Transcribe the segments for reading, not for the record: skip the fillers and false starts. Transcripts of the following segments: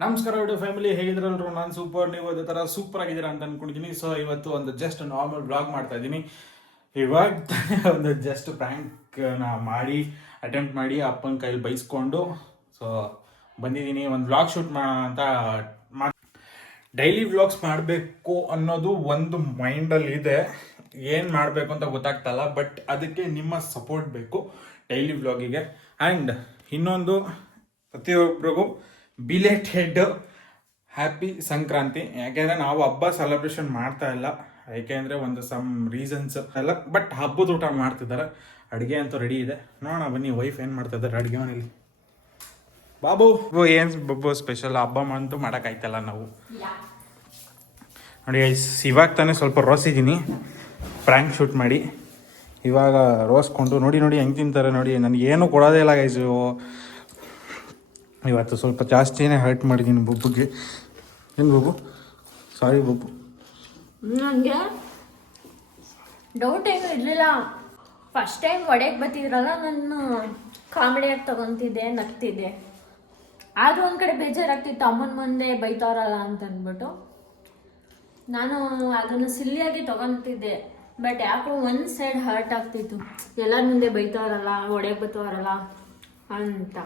ನಮಸ್ಕಾರ video family, ಹೇಗಿದ್ರಲ್ರು? ನಾನು super, ನೀವು ಅದೇ ಥರ ಸೂಪರ್ ಆಗಿದ್ದೀರಾ ಅಂತ ಅನ್ಕೊಂಡಿದ್ದೀನಿ. ಸೊ ಇವತ್ತು ಒಂದು ಜಸ್ಟ್ ನಾರ್ಮಲ್ ಬ್ಲಾಗ್ ಮಾಡ್ತಾ ಇದ್ದೀನಿ. ಇವಾಗ ಒಂದು ಜಸ್ಟ್ ಪ್ರ್ಯಾಂಕ್ನ ಮಾಡಿ ಅಟೆಂಪ್ಟ್ ಮಾಡಿ ಅಪ್ಪನ ಕೈಲಿ ಬೈಸ್ಕೊಂಡು ಸೊ ಬಂದಿದ್ದೀನಿ. ಒಂದು ವ್ಲಾಗ್ ಶೂಟ್ ಮಾಡೋಣ ಅಂತ. ಡೈಲಿ ವ್ಲಾಗ್ಸ್ ಮಾಡಬೇಕು ಅನ್ನೋದು ಒಂದು ಮೈಂಡಲ್ಲಿ ಇದೆ. ಏನು ಮಾಡಬೇಕು ಅಂತ ಗೊತ್ತಾಗ್ತಲ್ಲ, ಬಟ್ ಅದಕ್ಕೆ ನಿಮ್ಮ ಸಪೋರ್ಟ್ ಬೇಕು ಡೈಲಿ ವ್ಲಾಗಿಗೆ. ಆ್ಯಂಡ್ ಇನ್ನೊಂದು, ಪ್ರತಿಯೊಬ್ಬರಿಗೂ ಬಿಲೇಟೆಡ್ ಹ್ಯಾಪಿ ಸಂಕ್ರಾಂತಿ. ಯಾಕೆಂದರೆ ನಾವು ಹಬ್ಬ ಸೆಲೆಬ್ರೇಷನ್ ಮಾಡ್ತಾ ಇಲ್ಲ, ಯಾಕೆಂದರೆ ಒಂದು ಸಮ್ ರೀಸನ್ಸ್ ಎಲ್ಲ. ಬಟ್ ಹಬ್ಬದ ಊಟ ಮಾಡ್ತಿದ್ದಾರೆ. ಅಡುಗೆ ಅಂತೂ ರೆಡಿ ಇದೆ, ನೋಡೋಣ ಬನ್ನಿ. ವೈಫ್ ಏನು ಮಾಡ್ತಾ ಇದ್ದಾರೆ ಅಡುಗೆ ಮನೇಲಿ. ಬಾಬು ಏನು ಬಬ್ಬು ಸ್ಪೆಷಲ್? ಹಬ್ಬ ಅಂತೂ ಮಾಡೋಕ್ಕಾಯ್ತಲ್ಲ ನಾವು. ನೋಡಿ ಇವಾಗ ತಾನೇ ಸ್ವಲ್ಪ ರೋಸಿದ್ದೀನಿ ಪ್ರ್ಯಾಂಕ್ ಶೂಟ್ ಮಾಡಿ. ಇವಾಗ ರೋಸ್ಕೊಂಡು ನೋಡಿ ಹೆಂಗೆ ತಿಂತಾರೆ ನೋಡಿ. ನನಗೇನು ಕೊಡೋದೇ ಇಲ್ಲ ಗೈಸು. ಇವತ್ತು ಸ್ವಲ್ಪ ಜಾಸ್ತಿನೇ ಹರ್ಟ್ ಮಾಡಿದ್ದೀನಿ ಬೊಬ್ಬುಗೆ. ಏನು ಬೊಬ್ಬು? ಸಾರಿ ಬೊಬ್ಬು. ನನಗೆ ಡೌಟ್ ಏನೂ ಇರಲಿಲ್ಲ. ಫಸ್ಟ್ ಟೈಮ್ ಒಡೆಗೆ ಬರ್ತಿದ್ರಲ್ಲ, ನಾನು ಕಾಮಿಡಿಯಾಗಿ ತೊಗೊತಿದ್ದೆ, ನಗ್ತಿದ್ದೆ. ಆದರೂ ಒಂದು ಕಡೆ ಬೇಜಾರಾಗ್ತಿತ್ತು, ಅಮ್ಮನ ಮುಂದೆ ಬೈತಾರಲ್ಲ ಅಂತ ಅಂದ್ಬಿಟ್ಟು ನಾನು ಅದನ್ನು ಸಿಲ್ಲಿಯಾಗಿ ತೊಗೊತಿದ್ದೆ. ಬಟ್ ಯಾಕೋ ಒಂದು ಸೈಡ್ ಹರ್ಟ್ ಆಗ್ತಿತ್ತು, ಎಲ್ಲರ ಮುಂದೆ ಬೈತಾರಲ್ಲ, ಒಡೆಗೆ ಬರ್ತವಾರಲ್ಲ ಅಂತ.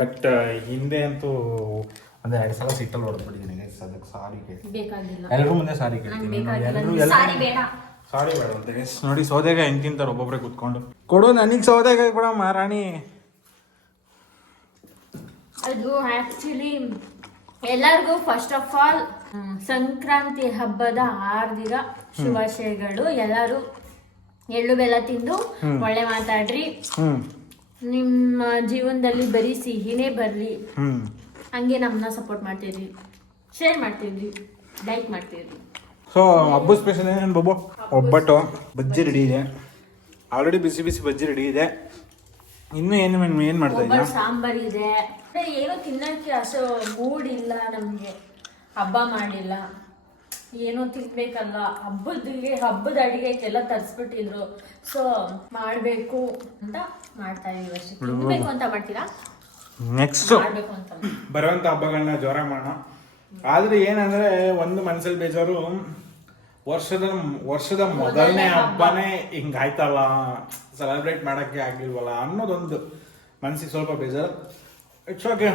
ಬಟ್ ಹಿಂದೆ ಅಂತೂ ಒಂದು 2 ಸಲ ಸಿಟ್ಟಲ್ಲಿ ಹೊಡೆದ್ಬಿಟ್ಟಿದ್ದೀನಿ. ಅದಕ್ಕೆ ಸಾರಿ ಕೇಳಿ, ಬೇಕಾಗಿಲ್ಲ. ಎಲ್ಲರೂ ಮುಂದೆ ಸಾರಿ ಕೇಳ್ತೀನಿ. ಸಾರಿ ಬೇಡ, ಸಾರಿ ಬೇಡ ಅಂತ. ನೋಡಿ ಸೌದೆಗಾಯಿ ಹೆಂಗೆ ತಿಂತಾರೆ ಒಬ್ಬೊಬ್ಬರೇ ಕೂತ್ಕೊಂಡು. ಕೊಡು ನನಗೆ ಸೌದೆಗಾಯಿ ಕೂಡ ಮಾರಾಣಿ. ಅದು ಆ್ಯಕ್ಚುಲಿ ಎಲ್ಲರಿಗೂ ಫಸ್ಟ್ ಆಫ್ ಆಲ್ ಸಂಕ್ರಾಂತಿ ಹಬ್ಬದ ಹಾರ್ದಿಕ ಶುಭಾಶಯಗಳು. ಎಲ್ಲರೂ ಎಳ್ಳು ಬೆಲ್ಲ ತಿಂದು ಒಳ್ಳೆ ಮಾತಾಡ್ರಿ. ನಿಮ್ಮ ಜೀವನದಲ್ಲಿ ಬರೀ ಸಿಹಿನೇ ಬರಲಿ. ಹಂಗೆ ನಮ್ಮನ್ನ ಸಪೋರ್ಟ್ ಮಾಡ್ತಿದ್ರಿ, ಶೇರ್ ಮಾಡ್ತಿದ್ರಿ, ಲೈಕ್ ಮಾಡ್ತಿದ್ರಿ. ಸೊ ಹಬ್ಬ ಸ್ಪೆಷಲ್ ಏನೇನು ಬಾಬು? ಒಬ್ಬಟ್ಟು, ಬಜ್ಜಿ ರೆಡಿ ಇದೆ ಆಲ್ರೆಡಿ. ಬಿಸಿ ಬಿಸಿ ಬಜ್ಜಿ ರೆಡಿ ಇದೆ. ಇನ್ನೂ ಏನು ಮಾಡ್ತಾ ಇದ್ದೀರಾ? ಸಾಂಬಾರ್ ಇದೆ. ಏನೋ ತಿನ್ನಕ್ಕೆ ಅಷ್ಟು ಮೂಡ್ ಇಲ್ಲ ನಮಗೆ. ಹಬ್ಬ ಮಾಡಿಲ್ಲ, ಏನೋ ತಿನ್ಬೇಕಲ್ಲ. ಹಬ್ಬದ ಅಡಿಗೆ ಎಲ್ಲ ತರಿಸ್ಬಿಟ್ಟಿದ್ರು. ಸೊ ಮಾಡಬೇಕು ಅಂತ ಮಾಡ್ತಾ ಇದೀವಿ ಅಷ್ಟೇ. ತಿನ್ಬೇಕು ಅಂತ ಮಾಡ್ತೀರಾ? ನೆಕ್ಸ್ಟ್ ಮಾಡ್ಬೇಕು ಅಂತ ಬರುವಂಥ ಹಬ್ಬಗಳನ್ನ ಜೋರ ಮಾಡೋಣ. ಆದರೆ ಏನಂದರೆ ಒಂದು ಮನಸ್ಸಲ್ಲಿ ಬೇಜಾರು, ವರ್ಷದ ಮೊದಲನೇ ಹಬ್ಬನೇ ಹಿಂಗಾಯ್ತಲ್ಲ, ಸೆಲೆಬ್ರೇಟ್ ಮಾಡೋಕ್ಕೆ ಆಗಿಲ್ವಲ್ಲ ಅನ್ನೋದೊಂದು ಮನಸ್ಸಿಗೆ ಸ್ವಲ್ಪ ಬೇಜಾರು. It's okay.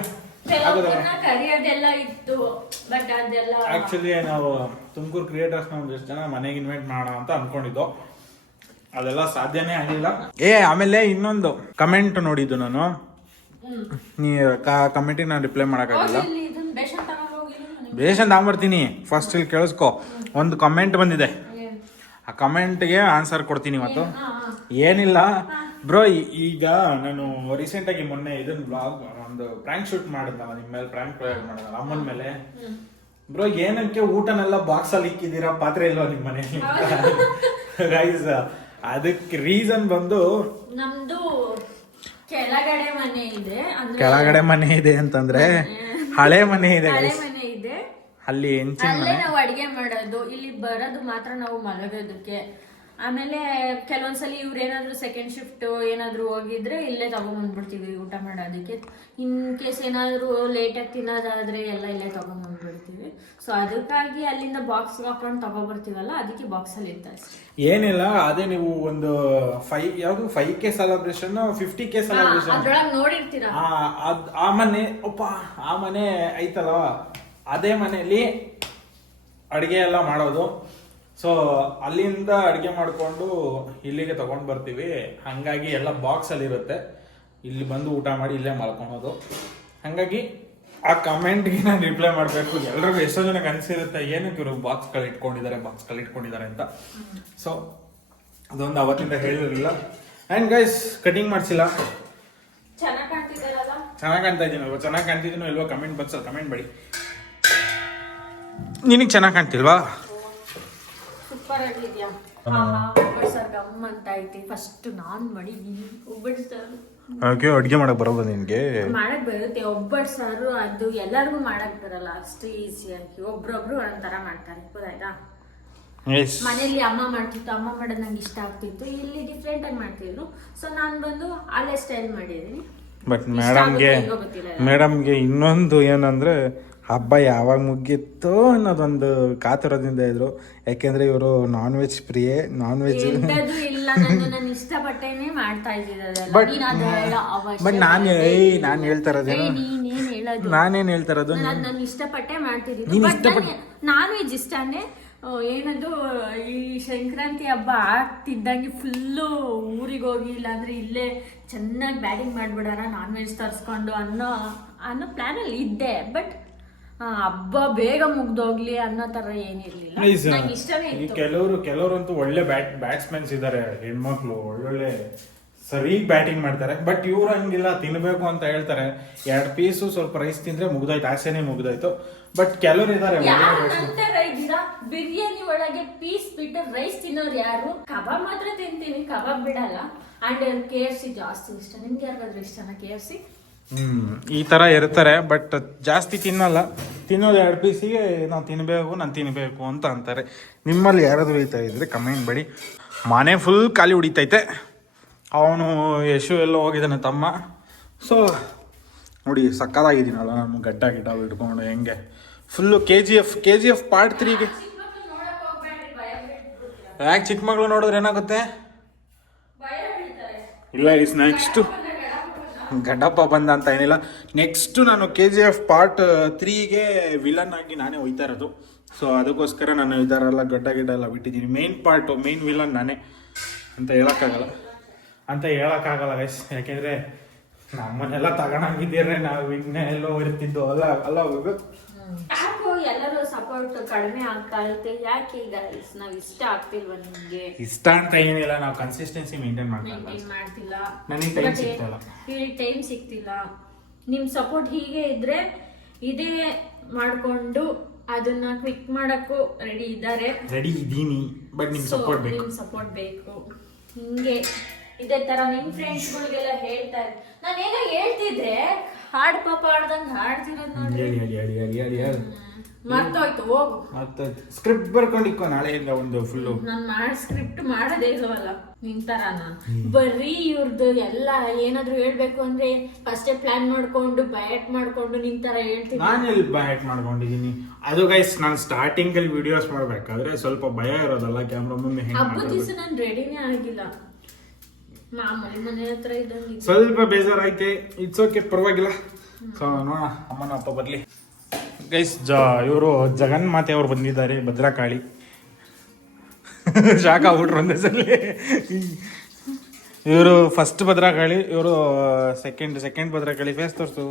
ಕರಿಯೋದೆಲ್ಲ ಇತ್ತು, ಬಟ್ ಅದೆಲ್ಲ ಆಕ್ಚುಲಿ ನಾವು ತುಮಕೂರು ಕ್ರಿಯೇಟರ್ಸ್ ಒಂದಿಷ್ಟು ಜನ ಮನೆಗೆ ಇನ್ವೈಟ್ ಮಾಡೋಣ ಅಂತ ಅನ್ಕೊಂಡಿದ್ದು. ಅದೆಲ್ಲ ಸಾಧ್ಯನೇ ಆಗಿಲ್ಲ. ಆಮೇಲೆ ಇನ್ನೊಂದು ಕಮೆಂಟ್ ನೋಡಿದ್ದು ನಾನು. ನೀ ಕಮೆಂಟಿಗೆ ನಾನು ರಿಪ್ಲೈ ಮಾಡೋಕ್ಕಾಗಿಲ್ಲ. ಬೇಷನ್ ತಗೊಂಬರ್ತೀನಿ. ಫಸ್ಟ್ ಇಲ್ಲಿ ಕೇಳಿಸ್ಕೊ. ಒಂದು ಕಮೆಂಟ್ ಬಂದಿದೆ, ಆ ಕಮೆಂಟ್ಗೆ ಆನ್ಸರ್ ಕೊಡ್ತೀನಿ ಇವತ್ತು. ಏನಿಲ್ಲ ಬ್ರೋ, ಈಗ ನಾನು ರೀಸೆಂಟಾಗಿ ಮೊನ್ನೆ ಇದನ್ನ ಬ್ಲಾಗ್ ಒಂದು ಪ್ರ್ಯಾಂಕ್ ಶೂಟ್ ಮಾಡಿದ್ನಲ್ಲ, ನಿಮ್ಮ ಮೇಲೆ ಪ್ರ್ಯಾಂಕ್ ಮಾಡಿದ್ನಲ್ಲ ಅಮ್ಮನ ಮೇಲೆ. ಬ್ರೋ ಏನಕ್ಕೆ ಊಟನೆಲ್ಲ ಬಾಕ್ಸಲ್ಲಿ ಇಕ್ಕಿದ್ದೀರಾ, ಪಾತ್ರೆ ಇಲ್ವಾ ನಿಮ್ಮ ಮನೆಯಲ್ಲಿ ಗೈಸ್? ಅದಕ್ಕೆ ರೀಸನ್ ಬಂದು, ನಮ್ದು ಕೆಳಗಡೆ ಮನೆ ಇದೆ ಅಂತಂದ್ರೆ ಹಳೆ ಮನೆ ಇದೆ, ಅಲ್ಲಿ ಅಲ್ಲೇ ನಾವು ಅಡಿಗೆ ಮಾಡೋದು, ಇಲ್ಲಿ ಬರೋದು ಮಾತ್ರ ನಾವು ಮಲಗೋದಕ್ಕೆ. ಆಮೇಲೆ ಕೆಲವೊಂದ್ಸಲಿ ಇವ್ರು ಏನಾದ್ರು ಸೆಕೆಂಡ್ ಶಿಫ್ಟ್ ಏನಾದ್ರು ಹೋಗಿದ್ರೆ ಇಲ್ಲೇ ತಗೊಂಡ್ಬಂದ್ಬಿಡ್ತೀವಿ ಊಟ ಮಾಡೋದಕ್ಕೆ. ಇನ್ ಕೇಸ್ ಏನಾದ್ರು ಲೇಟಾಗಿ ತಿನ್ನೋದಾದ್ರೆ ಎಲ್ಲ ಇಲ್ಲೇ ತಗೊಂಡ್ಬಂದ್ಬಿಡ್ತೀವಿ. ಸೊ ಅದಕ್ಕಾಗಿ ಅಲ್ಲಿಂದ ಬಾಕ್ಸ್ ಹಾಕೊಂಡು ತಗೊಬರ್ತೀವಲ್ಲ, ಅದಕ್ಕೆ ಬಾಕ್ಸಲ್ಲಿ ಇರ್ತಾರೆ. ಏನಿಲ್ಲ, ಅದೇ ನೀವು ಒಂದು 5K ಸೆಲೆಬ್ರೇಷನ್ 50K ಸೆಲೆಬ್ರೇಷನ್ ಅದ್ರೊಳಗೆ ನೋಡಿರ್ತೀರಾ. ಆ ಮನೆ ಐತಲ್ಲ, ಅದೇ ಮನೆಯಲ್ಲಿ ಅಡುಗೆ ಎಲ್ಲ ಮಾಡೋದು. ಸೊ ಅಲ್ಲಿಂದ ಅಡುಗೆ ಮಾಡಿಕೊಂಡು ಇಲ್ಲಿಗೆ ತಗೊಂಡು ಬರ್ತೀವಿ. ಹಾಗಾಗಿ ಎಲ್ಲ ಬಾಕ್ಸಲ್ಲಿ ಇರುತ್ತೆ, ಇಲ್ಲಿ ಬಂದು ಊಟ ಮಾಡಿ ಇಲ್ಲೇ ಮಲ್ಕೊಳೋದು. ಹಾಗಾಗಿ ಆ ಕಮೆಂಟ್ಗೆ ನಾನು ರಿಪ್ಲೈ ಮಾಡಬೇಕು. ಎಲ್ರಿಗೂ ಎಷ್ಟೋ ಜನಕ್ಕೆ ಅನಿಸಿರುತ್ತೆ, ಏನಕ್ಕೆ ಇವರು ಬಾಕ್ಸ್ಗಳು ಇಟ್ಕೊಂಡಿದ್ದಾರೆ ಅಂತ. ಸೊ ಅದೊಂದು ಅವತ್ತಿಂದ ಹೇಳಿರಲಿಲ್ಲ. ಆ್ಯಂಡ್ ಗೈಸ್, ಕಟಿಂಗ್ ಮಾಡಿಸಿಲ್ಲ. ಚೆನ್ನಾಗಿ ಕಾಣ್ತಾ ಇದ್ದೀನಲ್ವ? ಚೆನ್ನಾಗಿ ಕಾಣ್ತಿದ್ದೀನೋ ಇಲ್ವೋ ಕಮೆಂಟ್ ಬಾಕ್ಸಲ್ಲಿ ಕಮೆಂಟ್ ಮಾಡಿ. ನಿನಗೆ ಚೆನ್ನಾಗಿ ಕಾಣ್ತಿಲ್ವಾ? ಸೂಪರ್ ಆಗಿದ್ಯಾ? ಸರ್ ಗಮ್ ಅಂತ ಐತಿ. ಫಸ್ಟ್ ನಾನ್ ಮಾಡಿದೀನಿ ಒಬ್ಬಟ್ಟು ಸಾರು. ಹಾಗೆ ಅಡುಗೆ ಮಾಡಕ್ ಬರೋದು ನಿನ್ಗೆ? ಮಾಡಕ್ ಬರುತ್ತೆ. ಒಬ್ಬಟ್ಟು ಸಾರು ಅದು ಎಲ್ಲರಿಗೂ ಮಾಡಕ್ ಬರಲ್ಲ ಅಷ್ಟು ಈಸಿಯಾಗಿ. ಒಬ್ರೊಬ್ರು ಒಂಥರ ಮಾಡ್ತಾರೆ, ಗೊತ್ತಾಯ್ತಾ? ಮನೇಲಿ ಅಮ್ಮ ಮಾಡ್ತಿತ್ತು, ಅಮ್ಮ ಮಾಡೋದು ನಂಗೆ ಇಷ್ಟ ಆಗ್ತಿತ್ತು. ಇಲ್ಲಿ ಡಿಫ್ರೆಂಟ್ ಆಗಿ ಮಾಡ್ತಿದ್ರು. ಸೊ ನಾನು ಬಂದು ಅಲ್ಲೇ ಸ್ಟೈಲ್ ಮಾಡಿದೀನಿ. ಬಟ್ ಮೇಡಮ್ಗೆ ಇನ್ನೊಂದು ಏನಂದರೆ ಹಬ್ಬ ಯಾವಾಗ ಮುಗೀತೋ ಅನ್ನೋದೊಂದು ಕಾತುರದಿಂದ ಇದ್ರು. ಯಾಕೆಂದರೆ ಇವರು ನಾನ್ ವೆಜ್ ಪ್ರಿಯೆ. ನಾನ್ ವೆಜ್ ಇಲ್ಲ ನಾನು ಇಷ್ಟಪಟ್ಟೇನೆ ಮಾಡ್ತಾ ಇದ್ದಿದ್ದೆಲ್ಲ. ಬಟ್ ನಾನು ಹೇಳ್ತಾ ಇರೋದೇನು, ನಾನೇನು ಹೇಳ್ತಾ ಇರೋದು, ನಾನು ಇಷ್ಟಪಟ್ಟೆ ಮಾಡ್ತಿದ್ದೀನಿ. ನಾನ್ ವೆಜ್ ಇಷ್ಟನೇ. ಏನದು ಈ ಸಂಕ್ರಾಂತಿ ಹಬ್ಬ ಆಗ್ತಿದ್ದಂಗೆ ಫುಲ್ಲು ಊರಿಗೆ ಹೋಗಿ ಇಲ್ಲಾಂದ್ರೆ ಇಲ್ಲೇ ಚೆನ್ನಾಗಿ ಬ್ಯಾಟಿಂಗ್ ಮಾಡ್ಬಿಡಾರ ನಾನ್ ವೆಜ್ ತರಿಸ್ಕೊಂಡು ಅನ್ನೋ ಪ್ಲಾನಲ್ಲಿ ಇದ್ದೆ. ಬಟ್ ಹಬ್ಬ ಬೇಗ ಮುಗ್ದೋಗ್ಲಿ ಅನ್ನೋ ತರ ಏನಿರ್ಲಿಲ್ಲ. ನಂಗೆ ಇಷ್ಟನೇ ಇತ್ತು. ಕೆಲವರಂತೂ ಒಳ್ಳೆ ಬ್ಯಾಟ್ಸ್ಮನ್ಸ್ ಇದ್ದಾರೆ, ಹೆಣ್ಮಕ್ಳು ಒಳ್ಳೊಳ್ಳೆ ಸರಿ ಬ್ಯಾಟಿಂಗ್ ಮಾಡ್ತಾರೆ. ಬಟ್ ಇವ್ರು ಹಂಗಿಲ್ಲ, ತಿನ್ಬೇಕು ಅಂತ ಹೇಳ್ತಾರೆ. 2 ಪೀಸು ಸ್ವಲ್ಪ ರೈಸ್ ತಿಂದ್ರೆ ಮುಗ್ದೋಯ್ತು, ಆಸೆನೆ ಮುಗ್ದೋಯ್ತು. ಬಟ್ ಕೆಲವ್ರು ಇದಾರೆ ಬಿರಿಯಾನಿ ಒಳಗೆ ಪೀಸ್ ಬಿಟ್ಟು ರೈಸ್ ತಿನ್ನೋರು ಯಾರು? ಕಬಾಬ್ ಮಾತ್ರ ತಿಂತೀನಿ, ಕಬಾಬ್ ಬಿಡಲ್ಲ. ಅಂಡ್ KFC ಜಾಸ್ತಿ ಇಷ್ಟ. ನಿಮ್ಗೆ ಯಾರಿಗಾದ್ರೂ ಇಷ್ಟನಾ KFC? ಈ ತರ ಇರ್ತಾರೆ, ಬಟ್ ಜಾಸ್ತಿ ತಿನ್ನೋದು 2 ಪೀಸಿಗೆ ನಾವು ತಿನ್ಬೇಕು ಅಂತ ಅಂತಾರೆ. ನಿಮ್ಮಲ್ಲಿ ಯಾರಾದ್ರೂ ಈ ತರ ಇದ್ರೆ ಕಮೆಂಟ್ ಮಾಡಿ. ಮನೆ ಫುಲ್ ಖಾಲಿ ಹೊಡಿತೈತೆ. ಅವನು ಯಶು ಎಲ್ಲ ಹೋಗಿದ್ದಾನೆ ತಮ್ಮ. ಸೊ ನೋಡಿ ಸಕ್ಕದಾಗಿದ್ದೀನಲ್ಲ ನಾನು, ಗಡ್ಡ ಇಟ್ಕೊಂಡು ಹೆಂಗೆ ಫುಲ್ಲು KGF ಪಾರ್ಟ್ 3ಗೆ. ಯಾಕೆ ಚಿಕ್ಕ ಮಗಳು ನೋಡಿದ್ರೆ ಏನಾಗುತ್ತೆ? ಇಲ್ಲ ನೆಕ್ಸ್ಟು ಗಡ್ಡಪ್ಪ ಬಂದ ಅಂತ ಏನಿಲ್ಲ. ನೆಕ್ಸ್ಟು ನಾನು KGF ಪಾರ್ಟ್ 3ಗೆ ವಿಲನ್ ಆಗಿ ನಾನೇ ಹೋಯ್ತಾ ಇರೋದು. ಸೊ ಅದಕ್ಕೋಸ್ಕರ ನಾನು ಇದರೆಲ್ಲ ಗಡ್ಡ ಎಲ್ಲ ಬಿಟ್ಟಿದ್ದೀನಿ. ಮೇನ್ ವಿಲನ್ ನಾನೇ ಅಂತ ಹೇಳೋಕ್ಕಾಗಲ್ಲ ಗೈಸ್. ಯಾಕೆಂದರೆ ನಮ್ಮನ್ನೆಲ್ಲ ತಗೊಂಡಂಗಿದ್ದೀರ ನಾವು ಇನ್ನೇ ಎಲ್ಲೋ ಇರ್ತಿದ್ದು ಅಲ್ಲ ಹೋಗು. ಎಲ್ಲರೂ ಸಪೋರ್ಟ್ ಕಡಿಮೆ ಆಗ್ತಾ ಇರುತ್ತೆ. ಯಾಕೆ ಈಗ ನಾವು ಇಷ್ಟ ಆಗ್ತಿಲ್ವಾ ನಿಮ್ಗೆ? ಇಷ್ಟ ಅಂತ ಏನಿಲ್ಲ, ನಾವು ಕನ್ಸಿಸ್ಟೆನ್ಸಿ ಮೇಂಟೈನ್ ಮಾಡ್ತಿಲ್ಲ. ನನಗೆ ಟೈಮ್ ಸಿಗ್ತಿಲ್ಲ. ನಿಮ್ ಸಪೋರ್ಟ್ ಹೀಗೆ ಇದ್ರೆ ಇದೇ ಮಾಡ್ಕೊಂಡು ಅದನ್ನ ಕ್ವಿಕ್ ಮಾಡಕ್ಕೂ ರೆಡಿ ಇದ್ದೀನಿ. ಬಟ್ ನಿಮ್ ಸಪೋರ್ಟ್ ಬೇಕು. ಹಿಂಗೆ ಇದೇ ತರ ನಿಮ್ ಫ್ರೆಂಡ್ಸ್ ಗಳಿಗೆಲ್ಲ ಹೇಳ್ತಾ ಇದ್ದೆ. ನಾನು ಏನೋ ಹೇಳ್ತಿದ್ರೆ ಹಾಡ್ ಪಾಪ ಹಾಡ್ದಂಗ್ ಹಾಡ್ತಿರೋದು ನೋಡಿ. ಮರ್ತೋಯ್ತು, ಹೋಗು. ಸ್ಕ್ರಿಪ್ಟ್ ಬರ್ಕೊಂಡಿಕ್ಕೋ ನಾಳೆಯಿಂದ ಒಂದು ಫುಲ್ಲು. ನಾನು ಸ್ಕ್ರಿಪ್ಟ್ ಮಾಡೋದೇ ಇಲ್ವಲ್ಲ ನಿನ್ ತರಾನ. ಬರೀ ಇವ್ರದ್ದು ಎಲ್ಲ ಏನಾದ್ರು ಹೇಳ್ಬೇಕು ಅಂದ್ರೆ ಫಸ್ಟೇ ಪ್ಲಾನ್ ಮಾಡ್ಕೊಂಡು ಬಯಟ್ ಮಾಡ್ಕೊಂಡು ನಿನ್ ತರ ಹೇಳ್ತೀನಿ. ನಾನು ಎಲ್ಲಿ ಬಯಟ್ ಮಾಡ್ಕೊಂಡಿದೀನಿ? ಅದು ಗೈಸ್ ನಾನು ಸ್ಟಾರ್ಟಿಂಗ್ ಅಲ್ಲಿ ವಿಡಿಯೋಸ್ ಮಾಡ್ಬೇಕಾದ್ರೆ ಸ್ವಲ್ಪ ಭಯ ಇರೋದಲ್ಲ ಕ್ಯಾಮ್ರಾ ಮುಂದೆ. ಹಬ್ಬದ ದಿವಸ ನಾನು ರೆಡಿನೇ ಆಗಿಲ್ಲ, ಮಾಮೂಲಿ ಮನೆ ಹತ್ರ ಇದ್ದಂಗೆ. ಸ್ವಲ್ಪ ಬೇಜಾರೈತೆ. ಇಟ್ಸ್ ಓಕೆ, ಪರವಾಗಿಲ್ಲ. ಸೊ ನೋಡೋಣ, ಅಮ್ಮನ ಅಪ್ಪ ಬರ್ಲಿ. ಗೈಸ್ ಇವರು ಜಗನ್ಮಾತೆ ಅವ್ರು ಬಂದಿದ್ದಾರೆ, ಭದ್ರಕಾಳಿ. ಶಾಕ್ ಆಗ್ಬಿಟ್ರು ಒಂದೇ ಸಲ. ಇವರು ಫಸ್ಟ್ ಭದ್ರಕಾಳಿ, ಇವರು ಸೆಕೆಂಡ್ ಭದ್ರಕಾಳಿ. ಫೇಸ್ ತೋರಿಸು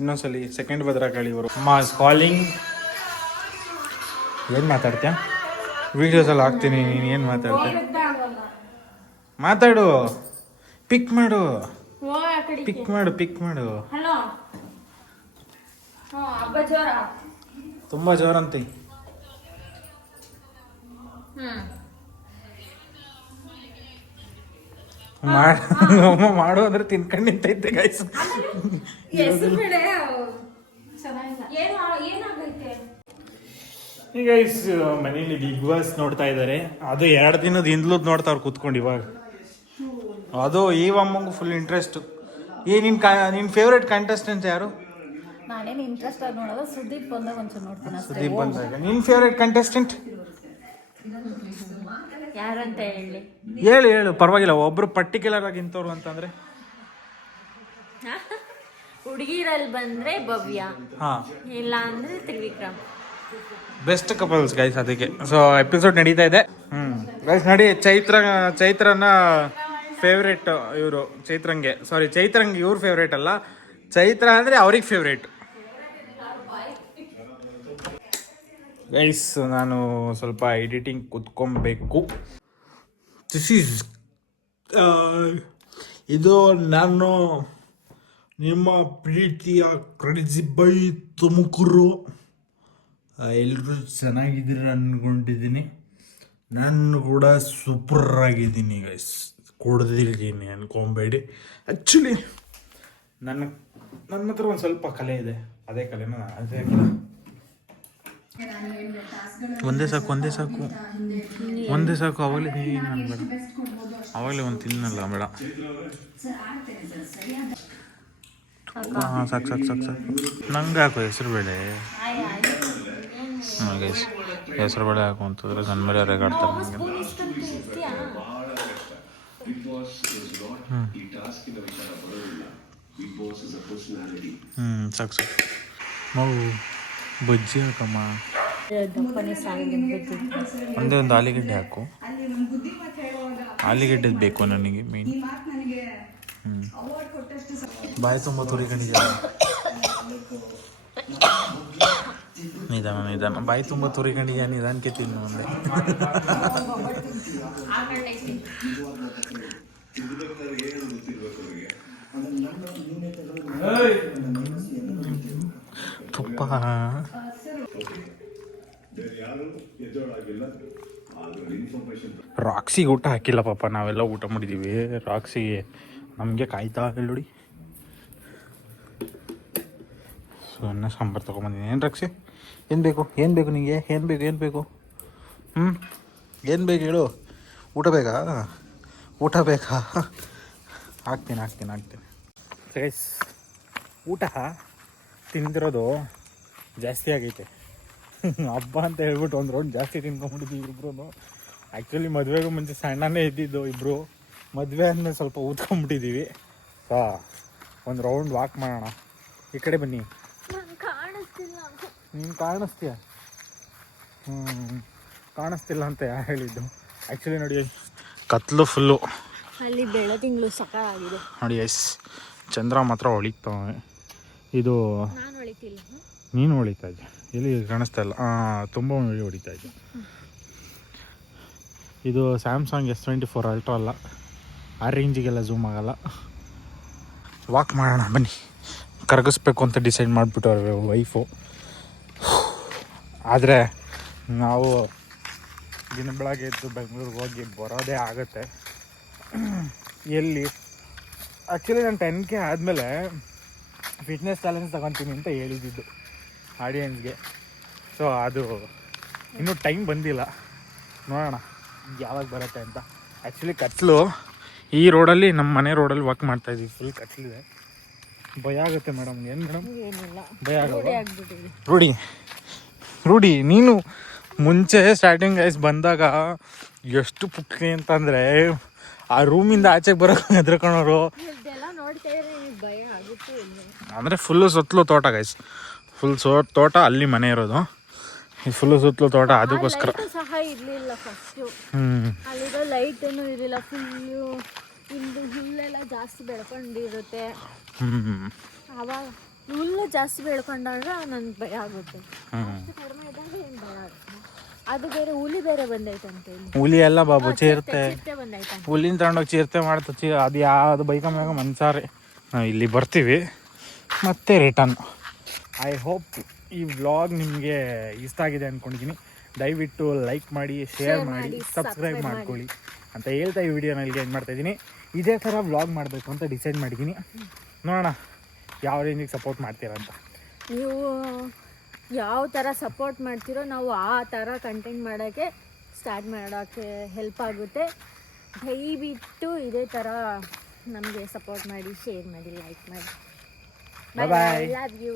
ಇನ್ನೊಂದ್ಸಲಿ. ಸೆಕೆಂಡ್ ಭದ್ರಕಾಳಿ ಇವರು. Mass calling. ಏನು ಮಾತಾಡ್ತೀಯ? ವಿಡಿಯೋಸಲ್ಲಿ ಹಾಕ್ತೀನಿ. ನೀನು ಏನು ಮಾತಾಡ್ತೀಯ? ಮಾತಾಡು. ಪಿಕ್ ಮಾಡು. ಹಲೋ. ತುಂಬಾ ಜೋರಂತೆ. ಮಾಡು ಅಂದ್ರೆ ತಿನ್ಕೊಂಡು ನಿಂತೈತೆ ಗೈಸ್. ಈ ಗೈಸ್ ಮನೇಲಿ ಬಿಗ್ ಬಾಸ್ ನೋಡ್ತಾ ಇದ್ದಾರೆ. ಅದು 2 ದಿನದ ಹಿಂದ್ಲೂ ನೋಡ್ತಾವ್ರು ಕೂತ್ಕೊಂಡು. ಇವಾಗ ಅದು ಈವಮ್ಮಂಗೂ ಫುಲ್ ಇಂಟ್ರೆಸ್ಟ್. ನಿನ್ ಫೇವ್ರೆಟ್ ಕಂಟೆಸ್ಟೆಂಟ್ ಯಾರು? ನಾನೇನು ಇಂಟ್ರೆಸ್ಟ್ ಆಗಿ ನೋಡೋದು, ಸುದೀಪ್ ಬಂದಾಗ ಒಂಚೂರು ನೋಡ್ತೀನಿ. ಸುದೀಪ್ ಬಂದಾಗ. ನಿನ್ ಫೇವ್ರೆಟ್ ಕಂಟೆಸ್ಟೆಂಟ್ ಯಾರಂತ ಹೇಳು, ಪರವಾಗಿಲ್ಲ. ಒಬ್ರು ಪರ್ಟಿಕ್ಯುಲರ್ ಆಗಿ ಇಂಥವ್ರು ಅಂತಂದ್ರೆ ಹುಡುಗಿರಲ್ಲಿ ಬಂದ್ರೆ ಭವ್ಯ, ಇಲ್ಲ ಅಂದ್ರೆ ತ್ರಿವಿಕ್ರಮ್. Best couples guys. ಅದಕ್ಕೆ ಸೊ ಎಪಿಸೋಡ್ ನಡೀತಾ ಇದೆ. ಗೈಸ್ ನೋಡಿ, ಚೈತ್ರನ ಫೇವ್ರೇಟ್ ಇವರು. ಚೈತ್ರಂಗೆ ಇವ್ರ ಫೇವ್ರೇಟ್ ಅಲ್ಲ, ಚೈತ್ರ ಅಂದರೆ ಅವ್ರಿಗೆ ಫೇವ್ರೇಟ್. ಗೈಸ್ ನಾನು ಸ್ವಲ್ಪ ಎಡಿಟಿಂಗ್ ಕೂತ್ಕೊಬೇಕು. ಇದು ನಾನು ನಿಮ್ಮ ಪ್ರೀತಿಯ ಕ್ರೇಜಿ ಬೈ ತುಮಕೂರು. ಎಲ್ಲರೂ ಚೆನ್ನಾಗಿದ್ದೀರ ಅಂದ್ಕೊಂಡಿದ್ದೀನಿ. ನಾನು ಕೂಡ ಸೂಪರ್ ಆಗಿದ್ದೀನಿ ಗೈಸ್. ಕುಡ್ದಿದ್ದೀನಿ ಅನ್ಕೊಂಬೇಡಿ. ಆ್ಯಕ್ಚುಲಿ ನನ್ನ ಹತ್ರ ಒಂದು ಸ್ವಲ್ಪ ಕಲೆ ಇದೆ. ಅದೇ ಕಲೆನ ಒಂದೇ ಸಾಕು. ಅವಾಗಲೇ ಒಂದು ತಿನ್ನಲ್ಲ ಬೇಡ. ಹಾಂ ಸಾಕು ಸಾಕು ಸಾಕು ಸಾಕು. ನಂಗೆ ಹಾಕು ಹೆಸರು ಬೇಳೆ. ಹಾಂ ಗೈಸ್, ಹೆಸರು ಬೇಳೆ ಹಾಕು ಅಂತಂದರೆ ನನ್ನ ಮೇಲೆ ರೇಗಾಡ್ತಾರೆ ನನಗೆ. ಸಾಕು ಸಾಕು. ನಾವು ಬಜ್ಜಿ ಹಾಕಮ್ಮ. ಒಂದೇ ಒಂದು ಆಲೂಗಡ್ಡೆ ಹಾಕು. ಆಲೂಗಡ್ಡೆದು ಬೇಕು ನನಗೆ ಮೇನ್. ಬಾಯಿ ತುಂಬ ತುರಿಕೊಂಡಿದ್ಯಾ? ನಿಧಾನ ಬಾಯಿ ತುಂಬ ತುರಿಕೊಂಡಿದ್ಯಾ, ನಿಧಾನಕ್ಕೆ ತಿನ್ನು ಒಂದೇ. ತುಪ್ಪ. ರಾಕ್ಸಿಗೆ ಊಟ ಹಾಕಿಲ್ಲ ಪಾಪ, ನಾವೆಲ್ಲ ಊಟ ಮಾಡಿದ್ದೀವಿ. ರಾಕ್ಸಿಗೆ ನಮಗೆ ಕಾಯ್ತಾ ನೋಡಿ. ಸೊ ಅನ್ನ ಸಾಂಬಾರು ತೊಗೊಂಬಂದಿದ್ದೀನಿ. ಏನು ರಾಕ್ಸಿ, ಏನು ಬೇಕು ನಿಮಗೆ? ಏನು ಬೇಕು ಏನು ಬೇಕು ಹೇಳು? ಊಟ ಬೇಕಾ? ಹಾಕ್ತೀನಿ. ಗೈಸ್, ಊಟ ತಿಂದಿರೋದು ಜಾಸ್ತಿ ಆಗೈತೆ. ಹಬ್ಬ ಅಂತ ಹೇಳ್ಬಿಟ್ಟು ಒಂದು ರೌಂಡ್ ಜಾಸ್ತಿ ತಿನ್ಕೊಂಡ್ಬಿಟ್ಟಿದ್ದೀವಿ ಇಬ್ಬರು. ಆ್ಯಕ್ಚುಲಿ ಮದುವೆಗೂ ಮುಂಚೆ ಸಣ್ಣನೇ ಇದ್ದಿದ್ದು ಇಬ್ಬರು. ಮದುವೆ ಆದಮೇಲೆ ಸ್ವಲ್ಪ ಊದ್ಕೊಂಡ್ಬಿಟ್ಟಿದ್ದೀವಿ. ಸೊ ಒಂದು ರೌಂಡ್ ವಾಕ್ ಮಾಡೋಣ. ಈ ಕಡೆ ಬನ್ನಿ. ನೀನು ಕಾಣಿಸ್ತೀಯ? ಕಾಣಿಸ್ತಿಲ್ಲ ಅಂತ ಯಾರು ಹೇಳಿದ್ದು? ಆ್ಯಕ್ಚುಲಿ ನೋಡಿ, ಕತ್ಲು ಫುಲ್ಲು. ಅಲ್ಲಿ ಬೆಳೆ ತಿಂಗಳು ಸಕಾಲಾಗಿದೆ ನೋಡಿ ಎಸ್. ಚಂದ್ರ ಮಾತ್ರ ಹೊಳಿತಾವೆ. ಇದು ನಾನು ಹೊಳಿತಿಲ್ಲ, ನೀನು ಹೊಳಿತಾ ಇದ್ದೆ. ಎಲ್ಲಿ ಕಾಣಿಸ್ತಾ ಇಲ್ಲ. ತುಂಬ ಹೊಡಿತಾ ಇದ್ದೆ. ಇದು ಸ್ಯಾಮ್ಸಂಗ್ S24 ಅಲ್ಟ್ರಾ ಅಲ್ಲ, ಆ ರೇಂಜಿಗೆಲ್ಲ ಝೂಮ್ ಆಗಲ್ಲ. ವಾಕ್ ಮಾಡೋಣ ಬನ್ನಿ. ಕರಗಿಸ್ಬೇಕು ಅಂತ ಡಿಸೈಡ್ ಮಾಡಿಬಿಟ್ಟವ್ರೆ ವೈಫು. ಆದರೆ ನಾವು ದಿನ ಬೆಳಗ್ಗೆ ಎದ್ದು ಬೆಂಗಳೂರಿಗೆ ಹೋಗಿ ಬರೋದೇ ಆಗುತ್ತೆ. ಎಲ್ಲಿ ಆ್ಯಕ್ಚುಲಿ ನಾನು 10K ಆದಮೇಲೆ ಫಿಟ್ನೆಸ್ ಚಾಲೆಂಜ್ ತಗೊತೀನಿ ಅಂತ ಹೇಳಿದ್ದು ಆಡಿಯನ್ಸ್ಗೆ. ಸೊ ಅದು ಇನ್ನೂ ಟೈಮ್ ಬಂದಿಲ್ಲ, ನೋಡೋಣ ಯಾವಾಗ ಬರುತ್ತೆ ಅಂತ. ಆ್ಯಕ್ಚುಲಿ ಕತ್ಲು ಈ ರೋಡಲ್ಲಿ, ನಮ್ಮ ಮನೆ ರೋಡಲ್ಲಿ ವಾಕ್ ಮಾಡ್ತಾಯಿದ್ದೀವಿ. ಫುಲ್ ಕತ್ಲಿದೆ, ಭಯ ಆಗುತ್ತೆ ಮೇಡಮ್. ಏನು ಮೇಡಮ್ ಭಯ ಆಗಲ್ಲ? ರೂಢಿ ನೀನು ಮುಂಚೆ ಸ್ಟಾರ್ಟಿಂಗ್ ಗೈಸ್ ಬಂದಾಗ ಎಷ್ಟು ಪುಕ್ಲಿ ಅಂತಂದರೆ ಆ ರೂಮಿಂದ ಆಚೆಗೆ ಬರೋಕೆ ಹೆದರ್ಕೊಳೋರು. ಅಂದರೆ ಫುಲ್ಲು ಸುತ್ತಲೂ ತೋಟ ಗೈಸ್, ಫುಲ್ ತೋಟ. ಅಲ್ಲಿ ಮನೆ ಇರೋದು, ಈ ಫುಲ್ಲು ಸುತ್ತಲೂ ತೋಟ. ಅದಕ್ಕೋಸ್ಕರ ಸಹ ಇರಲಿಲ್ಲ ಫಸ್ಟು. ಅಲ್ಲಿರೋ ಲೈಟನ್ನು ಇರಲಿಲ್ಲ. ಫುಲ್ಲು ಇಲ್ಲಿ ಹುಲ್ಲೆಲ್ಲ ಜಾಸ್ತಿ ಬೆಳ್ಕೊಂಡಿರುತ್ತೆ. ಆವಾಗ ಹುಲ್ಲು ಜಾಸ್ತಿ ಬೆಳ್ಕೊಂಡಾಗ ನನಗೆ ಭಯ ಆಗುತ್ತೆ. ಕಡಿಮೆ ಇದ್ದಾಗ ಏನು ಭಯ ಆಗುತ್ತೆ. ಅದು ಬೇರೆ ಹುಲಿ ಬೇರೆ ಬಂದೈತಂತೆ ಇಲ್ಲಿ. ಹುಲಿ ಎಲ್ಲ ಬಾಬು, ಚಿರತೆ ಬಂದೈತೆ. ಹುಲ್ಲಿನ ತಗೊಂಡೋಗಿ ಚಿರತೆ ಮಾಡ್ತಾ ಅದು ಯಾವುದು ಬೈಕ ಮ್ಯಾಗ ಮನ್ಸಾರೆ. ನಾವು ಇಲ್ಲಿ ಬರ್ತೀವಿ ಮತ್ತೆ ರಿಟರ್ನ್. ಐ ಹೋಪ್ ಈ ವ್ಲಾಗ್ ನಿಮಗೆ ಇಷ್ಟ ಆಗಿದೆ ಅಂದ್ಕೊಂಡಿದ್ದೀನಿ. ದಯವಿಟ್ಟು ಲೈಕ್ ಮಾಡಿ, ಶೇರ್ ಮಾಡಿ, ಸಬ್ಸ್ಕ್ರೈಬ್ ಮಾಡ್ಕೊಳ್ಳಿ ಅಂತ ಹೇಳ್ತಾ ಈ ವಿಡಿಯೋನ ಇಲ್ಲಿಗೆ ಏನು ಮಾಡ್ತಾಯಿದ್ದೀನಿ. ಇದೇ ಥರ ವ್ಲಾಗ್ ಮಾಡಬೇಕು ಅಂತ ಡಿಸೈಡ್ ಮಾಡಿದ್ದೀನಿ. ನೋಡೋಣ ಯಾವ ರೇಂಜಿಗೆ ಸಪೋರ್ಟ್ ಮಾಡ್ತೀರಾ ಅಂತ. ನೀವು ಯಾವ ಥರ ಸಪೋರ್ಟ್ ಮಾಡ್ತೀರೋ ನಾವು ಆ ಥರ ಕಂಟೆಂಟ್ ಮಾಡೋಕ್ಕೆ ಸ್ಟಾರ್ಟ್ ಮಾಡೋಕ್ಕೆ ಹೆಲ್ಪ್ ಆಗುತ್ತೆ. ದಯವಿಟ್ಟು ಇದೇ ಥರ ನಮಗೆ ಸಪೋರ್ಟ್ ಮಾಡಿ, ಶೇರ್ ಮಾಡಿ, ಲೈಕ್ ಮಾಡಿ. Bye bye. Love you.